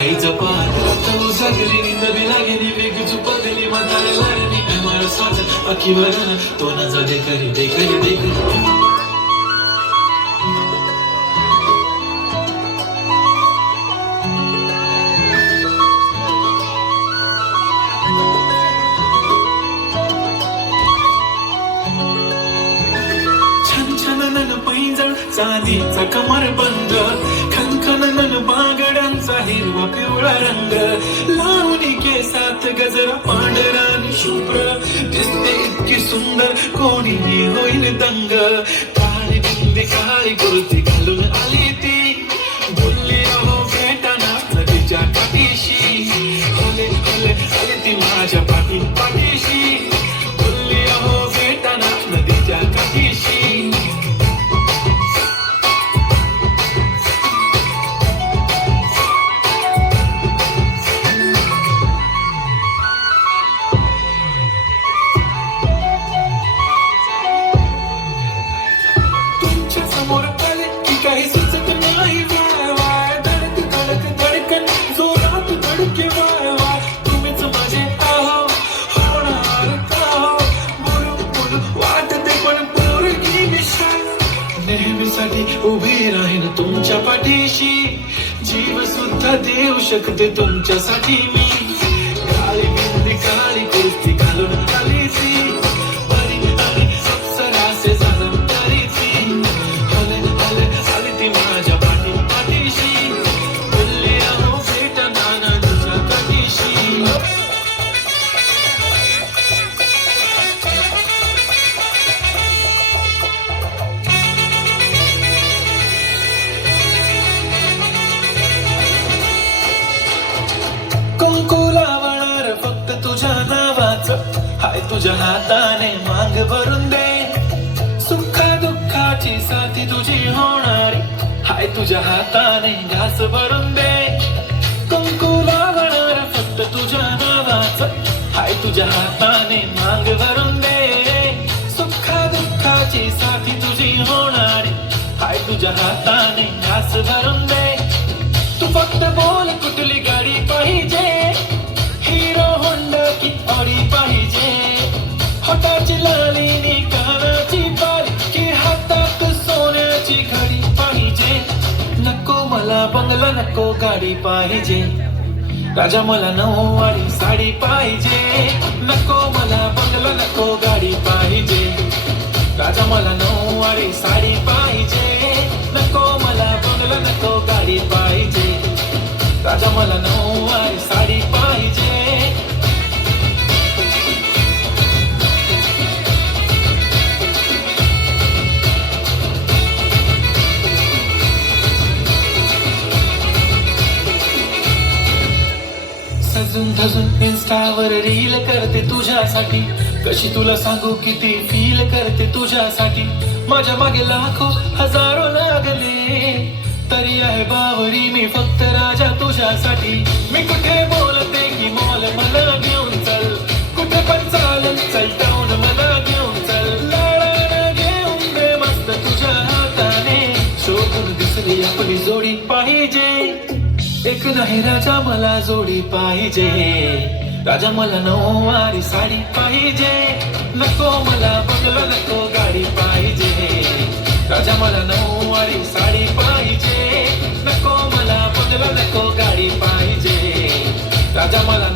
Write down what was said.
आईचा पार तू सगळी नदीला गेली वेग चुपगली म्हातारे वारणी मला साथ अखीवर तो न जा दे करी दे करी दे करी पैंजण चांदीचा कमरबंद खनखनन बागड्यांचा हिरवा पिवळा रंग लावणी केसात गजरा पांढरा आणि शुभ्र दिसते इतकी सुंदर कोणीही होईल दंग काळी बिंदी काळी कुर्ती घालून आली ती बोलली अहो भेटाना नदीच्या काठीशी हले हले आली ती माझ्या पाठीशी बोलली अहो भेटाना नदीच्या काठीशी समोर आले की काही सुचत नाही वाय धडक धडक धडकन जोरात धडके वाय तुम्हीच माझे आहो होणार का बोलू बोलू वाटते पण पोरगी मिशा नेहमीसाठी उभी राहीन तुमच्या पाठीशी जीव सुद्धा देऊ शकते तुमच्यासाठी मी काळी बिंदी काळी कुर्ती घालून आली ती कुंकू लावणार फक्त तुझ्या नावाचं हाय तुझ्या हाताने मांग भरून दे सुखा दुःखाची साथी तुझी होणारी हाय तुझ्या हाताने घास भरून दे कुंकू लावणार फक्त तुझ्या नावाचं हाय तुझ्या हाताने मांग भरून दे सुखा दुःखाची साथी तुझी होणारी हाय तुझ्या हाताने घास भरून दे तू फक्त बोल कुठली गाडी पाहिजे हिरो होंडा की ऑडी पाहिजे होटाची लालीनी कानाची बाली की हातात सोन्याची घडी पाहिजे नको मला बंगला नको गाडी पाहिजे राजा मला नऊवारी साडी पाहिजे नको मला बंगला नको गाडी पाहिजे राजा मला नऊवारी साडी पाहिजे नको मला बंगला नको गाडी पाहिजे राजा मला नऊवारी साडी पाहिजे सजून धजून इन्स्टावर रील करते तुझ्यासाठी कशी तुला सांगू किती फील करते तुझ्यासाठी माझ्या मागे लाखो हजारो लागले तरी आहे बावरी मी फक्त राजा तुझ्यासाठी मी कुठे बोलते की मॉल मला घेऊन चल कुठे पण चालेल चल टाऊन मला घेऊन चल लाडानं घेऊन दे मस्त तुझ्या हाताने शोभून दिसली आपली जोडी पाहिजे एक नाही राजा मला जोडी पाहिजे राजा मला नऊवारी साडी पाहिजे नको मला बंगला नको गाडी पाहिजे राजा मला नऊवारी साडी पाहिजे नको मला बंगला नको गाडी पाहिजे राजा मला